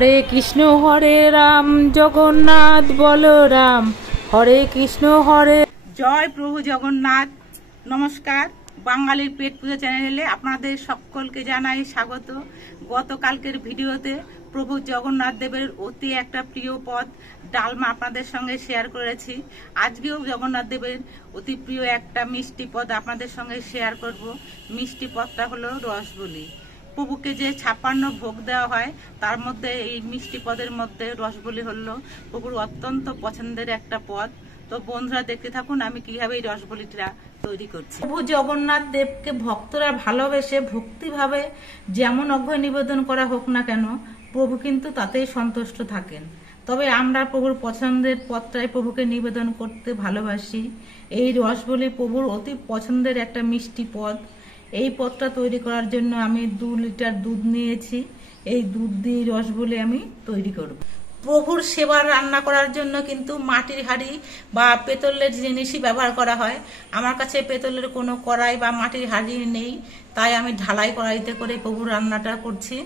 হরে কৃষ্ণ হরে রাম জগন্নাথ বলরাম হরে কৃষ্ণ হরে। জয় প্রভু জগন্নাথ। নমস্কার, বাঙালির পেট পুজো চ্যানেলে আপনাদের সকলকে জানাই স্বাগত। গতকালকের ভিডিওতে প্রভু জগন্নাথ দেবের অতি একটা প্রিয় পদ ডালমা আপনাদের সঙ্গে শেয়ার করেছি। আজকেও জগন্নাথ দেবের অতি প্রিয় একটা মিষ্টি পদ আপনাদের সঙ্গে শেয়ার করব। মিষ্টি পদটা হলো রসবলি। প্রভুকে যে 56 ভোগ দেওয়া হয় তার মধ্যে এই মিষ্টি পদের মধ্যে রসবলি হলো প্রভুর অত্যন্ত পছন্দের একটা পদ। তো বন্ধুরা দেখতে থাকুন আমি কিভাবে এই রসবলিটা তৈরি করছি। প্রভু জগন্নাথ দেবকে ভক্তরা ভালোবেসে ভক্তিভাবে যেমন অভয় নিবেদন করা হোক না কেন প্রভু কিন্তু তাতেই সন্তুষ্ট থাকেন। তবে আমরা প্রভুর পছন্দের পদটাই প্রভুকে নিবেদন করতে ভালোবাসি। এই রসবলি প্রভুর অতি পছন্দের একটা মিষ্টি পদ। এই পদটা তৈরি করার জন্য আমি 2 লিটার দুধ নিয়েছি। এই দুধ দিয়ে রসবলি আমি তৈরি করব। প্রভুর সেবা রান্না করার জন্য কিন্তু মাটির হাঁড়ি বা পেতলের জিনিসই ব্যবহার করা হয়। আমার কাছে পেতলের কোনো কড়াই বা মাটির হাঁড়ি নেই, তাই আমি ঢালাই কড়াইতে করে প্রভুর রান্নাটা করছি।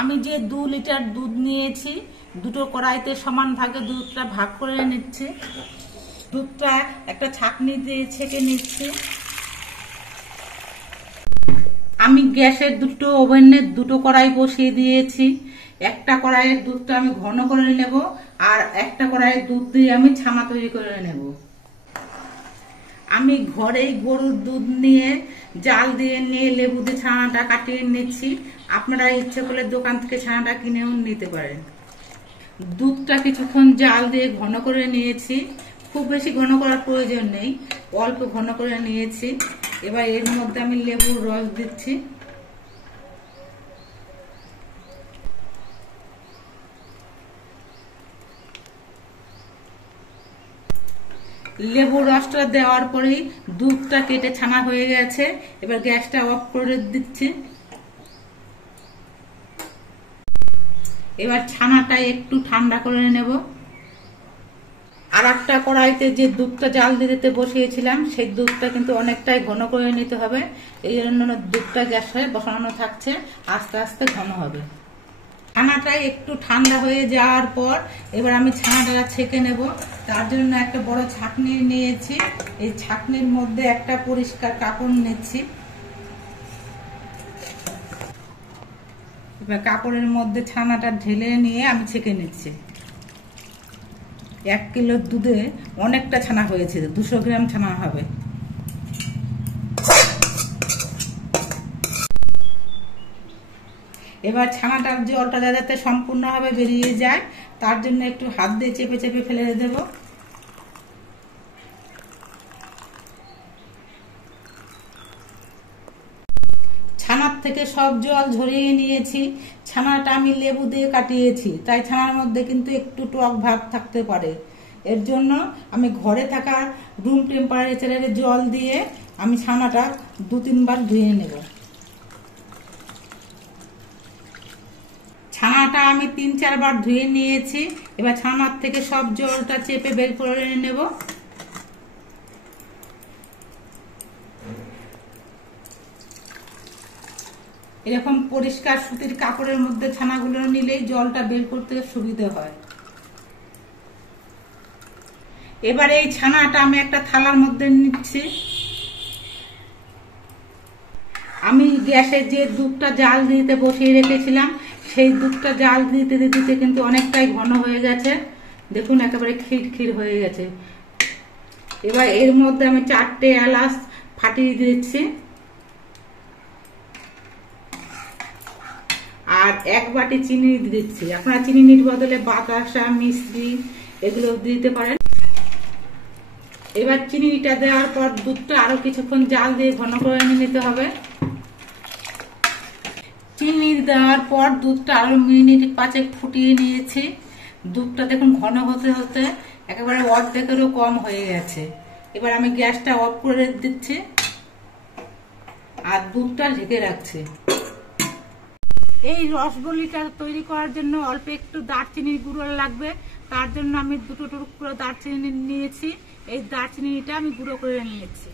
আমি যে 2 লিটার দুধ নিয়েছি দুটো কড়াইতে সমান ভাগে দুধটা ভাগ করে নিচ্ছি। দুধটা একটা ছাঁকনি দিয়ে ছেঁকে নিচ্ছি। আমি গ্যাসের দুটো ওভেনে দুটো কড়াই বসিয়ে দিয়েছি। একটা কড়াইয়ের দুধটা আমি ঘন করে নেব আর একটা কড়াইয়ের দুধ দিয়ে আমি ছানা তৈরি করে নেব। আমি ঘরেই গরুর দুধ নিয়ে জাল দিয়ে নিয়ে লেবু দিয়ে ছানাটা কাটিয়ে নিচ্ছি। আপনারা ইচ্ছে করলে দোকান থেকে ছানাটা কিনেও নিতে পারেন। দুধটা কিছুক্ষণ জাল দিয়ে ঘন করে নিয়েছি। খুব বেশি ঘন করার প্রয়োজন নেই, অল্প ঘন করে নিয়েছি। এবার এর মধ্যে আমি লেবুর রস দিচ্ছি। লেবুর রসটা দেওয়ার পরেই দুধটা কেটে ছানা হয়ে গেছে। এবার গ্যাসটা অফ করে দিচ্ছি। এবার ছানাটা একটু ঠান্ডা করে নেব। আর একটা কড়াইতে যে দুধটা জাল দিতে বসিয়েছিলাম সেই দুধটা কিন্তু অনেকটাই ঘন করে নিতে হবে। এই জন্য দুধটা গ্যাসে বসানো থাকছে, আস্তে আস্তে ঘন হবে। ছানাটা একটু ঠান্ডা হয়ে যাওয়ার পর এবার আমি ছানাটা ছেঁকে নেব। তার জন্য একটা বড় ছাঁকনি নিয়েছি। এই ছাঁকনির মধ্যে একটা পরিষ্কার কাপড় নিচ্ছি। এবার কাপড়ের মধ্যে ছানাটা ঢেলে নিয়ে আমি ছেঁকে নিচ্ছি। 1 কিলো দুধে অনেকটা ছানা হয়েছে, 200 গ্রাম ছানা হবে। এবার ছানাটার জলটা যাতে সম্পূর্ণভাবে বেরিয়ে যায় তার জন্য একটু হাত দিয়ে চেপে চেপে ফেলে দেব। ছানার থেকে সব জল ঝরিয়ে নিয়েছি। ছানাটা আমি লেবু দিয়ে কাটিয়েছি, তাই ছানার মধ্যে কিন্তু একটু টক ভাব থাকতে পারে। এর জন্য আমি ঘরে থাকা রুম টেম্পারেচারের জল দিয়ে আমি ছানাটা 2-3 বার ধুয়ে নেব। ছানাটা আমি 3-4 বার ধুয়ে নিয়েছি। এবার ছানার থেকে সব জলটা চেপে বের করে নেব। এরকম পরিষ্কার সুতির কাপড়ের মধ্যে ছানাগুলো নিলেই জলটা বের করতে সুবিধা হয়। এবার এই ছানাটা আমি একটা থালার মধ্যে নিচ্ছি। আমি গ্যাসে যে দুধটা জাল দিতে বসিয়ে রেখেছিলাম সেই দুধটা জাল দিতে দিতে কিন্তু অনেকটাই ঘন হয়ে গেছে। দেখুন একেবারে ক্ষীর হয়ে গেছে। এবার এর মধ্যে আমি 4টে এলাচ ফাটিয়ে দিচ্ছি আর 1 বাটি চিনি দিচ্ছি। আপনারা চিনির বদলে বাতাসা, মিশ্রি এগুলো দিতে পারেন। এবার চিনিটা দেওয়ার পর দুধটা আরো কিছুক্ষণ জাল দিয়ে ঘন করে নিতে হবে। চিনি দেওয়ার পর দুধটা আরো মিনিট 5 ফুটিয়ে নিয়েছি। দুধটা দেখুন ঘন হতে হতে একেবারে অর্ধেকেরও কম হয়ে গেছে। এবার আমি গ্যাসটা অফ করে দিচ্ছি আর দুধটা ঢেকে রাখছি। এই রসবলিটা তৈরি করার জন্য অল্প একটু দারচিনির গুঁড়ো লাগবে। তার জন্য আমি 2 টুকরো দারচিনি নিয়েছি। এই দারচিনিটা আমি গুঁড়ো করে নিয়েছি।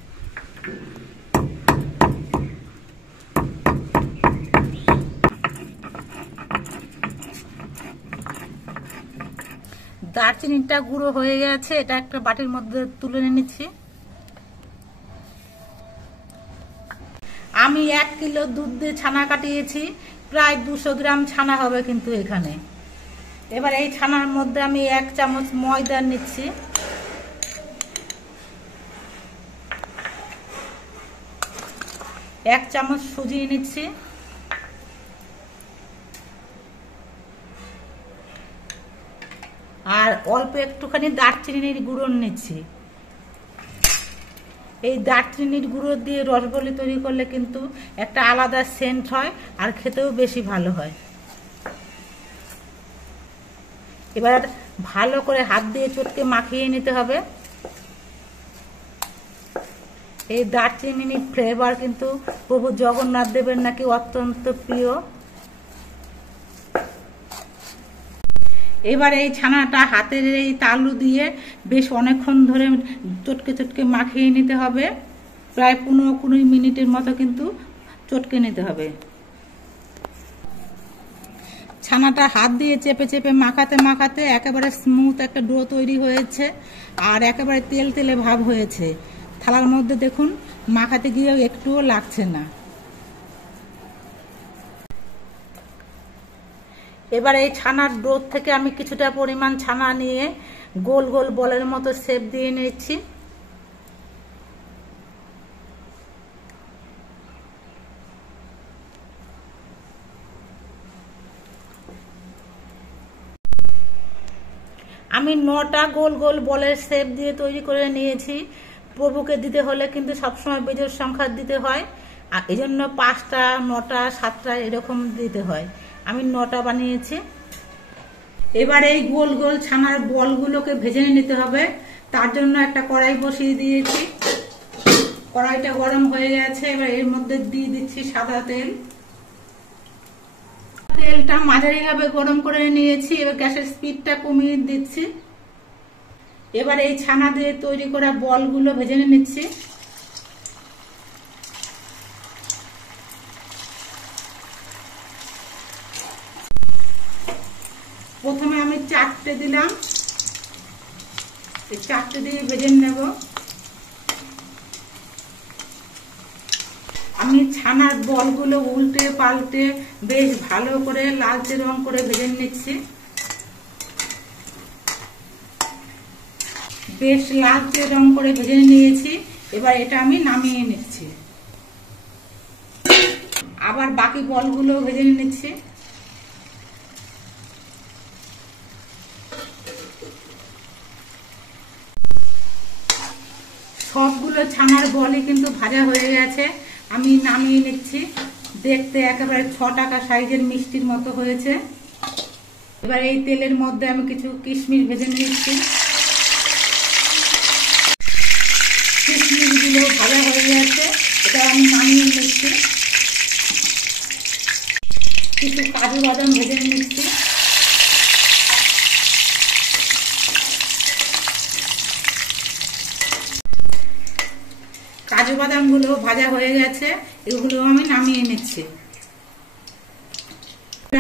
দারচিনিটা গুঁড়ো হয়ে গেছে, এটা একটা বাটির মধ্যে তুলে নিচ্ছি। আমি 1 কিলো দুধ দিয়ে ছানা কাটিয়েছি, প্রায় 200 গ্রাম ছানা হবে কিন্তু এখানে। এবার এই ছানার মধ্যে আমি 1 চামচ ময়দা নিচ্ছি, এক চামচ সুজি নিচ্ছি, আর অল্প একটুখানি দারচিনির গুঁড়ো নিচ্ছি। এই দারচিনির গুঁড়ো দিয়ে রসবলি তৈরি করলে কিন্তু একটা আলাদা সেন্ট হয় আর খেতেও বেশি ভালো হয়। এবার ভালো করে হাত দিয়ে চটকে মাখিয়ে নিতে হবে। এই দারচিনির ফ্লেভার কিন্তু প্রভু জগন্নাথ দেবের নাকি অত্যন্ত প্রিয়। এবার এই ছানাটা হাতের এই তালু দিয়ে বেশ অনেকক্ষণ ধরে চটকে চটকে মাখিয়ে নিতে হবে, প্রায় 15-20 মিনিটের মতো কিন্তু চটকে নিতে হবে। ছানাটা হাত দিয়ে চেপে চেপে মাখাতে মাখাতে একেবারে স্মুথ একটা ডো তৈরি হয়েছে আর একেবারে তেল তেলে ভাব হয়েছে। থালার মধ্যে দেখুন মাখাতে গিয়েও একটুও লাগছে না। এবার এই ছানার ডো থেকে আমি কিছুটা পরিমাণ ছানা নিয়ে গোল গোল বলের মতো শেপ দিয়ে নিচ্ছি। আমি 9টা গোল গোল বলের শেপ দিয়ে তৈরি করে নিয়েছি। প্রভুকে দিতে হলে কিন্তু সবসময় বেজোড় সংখ্যা দিতে হয়, আর এই জন্য 5টা 9টা 7টা এরকম দিতে হয়। আমি 9টা বানিয়েছি। এবার এই গোল গোল ছানার বলগুলোকে ভেজে নিতে হবে। তার জন্য একটা কড়াই বসিয়ে দিয়েছি, কড়াইটা গরম হয়ে গেছে। এবার এর মধ্যে দিয়ে দিচ্ছি সাদা তেল। তেলটা মাঝারিভাবে গরম করে নিয়েছি। এবার গ্যাসের স্পিডটা কমিয়ে দিচ্ছি। এবার এই ছানা দিয়ে তৈরি করা বলগুলো ভেজে নিচ্ছি। প্রথমে আমি 4টে দিলাম, এই 4টে দিয়ে ভেজে নেব। আমি ছানার বলগুলো উল্টে পাল্টে বেশ ভালো করে লালচে রং করে ভেজে নিচ্ছি। বেশ লালচে রং করে ভেজে নিয়েছি। এবার এটা আমি নামিয়ে নিচ্ছি। আবার বাকি বলগুলো ভেজে নিচ্ছি। সবগুলো ছানার বলই কিন্তু ভাজা হয়ে গেছে, আমি নামিয়ে নিচ্ছি। দেখতে একেবারে 6 টাকা সাইজের মিষ্টির মতো হয়েছে। এবার এই তেলের মধ্যে আমি কিছু কিশমিশ ভেজে নিচ্ছি। কিশমিশগুলো ভাজা হয়ে গেছে, এটা আমি নামিয়ে নিচ্ছি। কিছু কাজু বাদাম ভেজে নিচ্ছি। কাজু বাদামগুলো ভাজা হয়ে গেছে, এগুলো আমি নামিয়ে নিচ্ছি।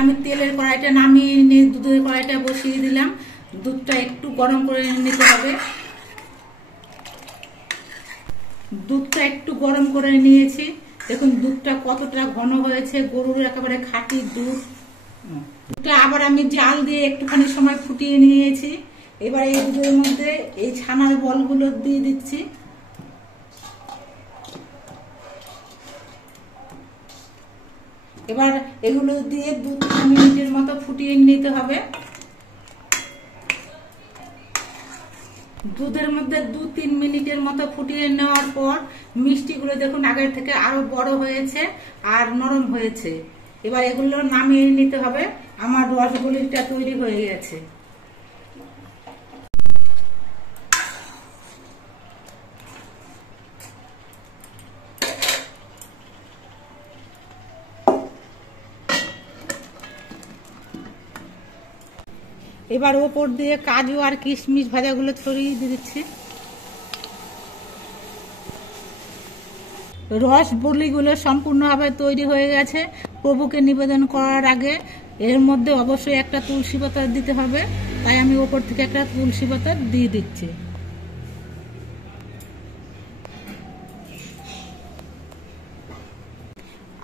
আমি তেলের কড়াইটা নামিয়ে নিয়ে দুধের কড়াইটা বসিয়ে দিলাম। দুধটা একটু গরম করে নিতে হবে। দুধটা একটু গরম করে নিয়েছি। দেখুন দুধটা কতটা ঘন হয়েছে, গরুর একেবারে খাঁটি দুধ। দুধটা আবার আমি জাল দিয়ে একটুখানি সময় ফুটিয়ে নিয়েছি। এবার এই দুধের মধ্যে এই ছানার বলগুলো দিয়ে দিচ্ছি। এবার এগুলো দিয়ে 2-3 মিনিটের মতো ফুটিয়ে নিতে হবে। দুধের মধ্যে 2-3 মিনিটের মতো ফুটিয়ে নেওয়ার পর মিষ্টিগুলো দেখুন আগের থেকে আরো বড় হয়েছে আর নরম হয়েছে। এবার এগুলো নামিয়ে নিতে হবে। আমার রসগোল্লাটা তৈরি হয়ে গেছে। এবার ওপর দিয়ে কাজু আর কিশমিশ ভাজাগুলো ছড়িয়ে দিচ্ছি। রসবলিগুলো সম্পূর্ণভাবে তৈরি হয়ে গেছে। প্রভুকে নিবেদন করার আগে এর মধ্যে অবশ্যই একটা তুলসী পাতা দিতে হবে, তাই আমি ওপর থেকে একটা তুলসী পাতা দিয়ে দিচ্ছি।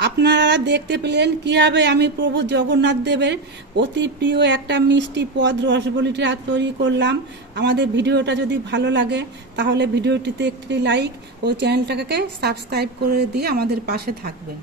আপনারা দেখতে পেলেন কিভাবে আমি প্রভু জগন্নাথ দেবের অতি প্রিয় একটা মিষ্টি পদ রসবলিটা তৈরি করলাম। আমাদের ভিডিওটা যদি ভালো লাগে তাহলে ভিডিওটিতে একটি লাইক ও চ্যানেলটাকে সাবস্ক্রাইব করে দিয়ে আমাদের পাশে থাকবেন।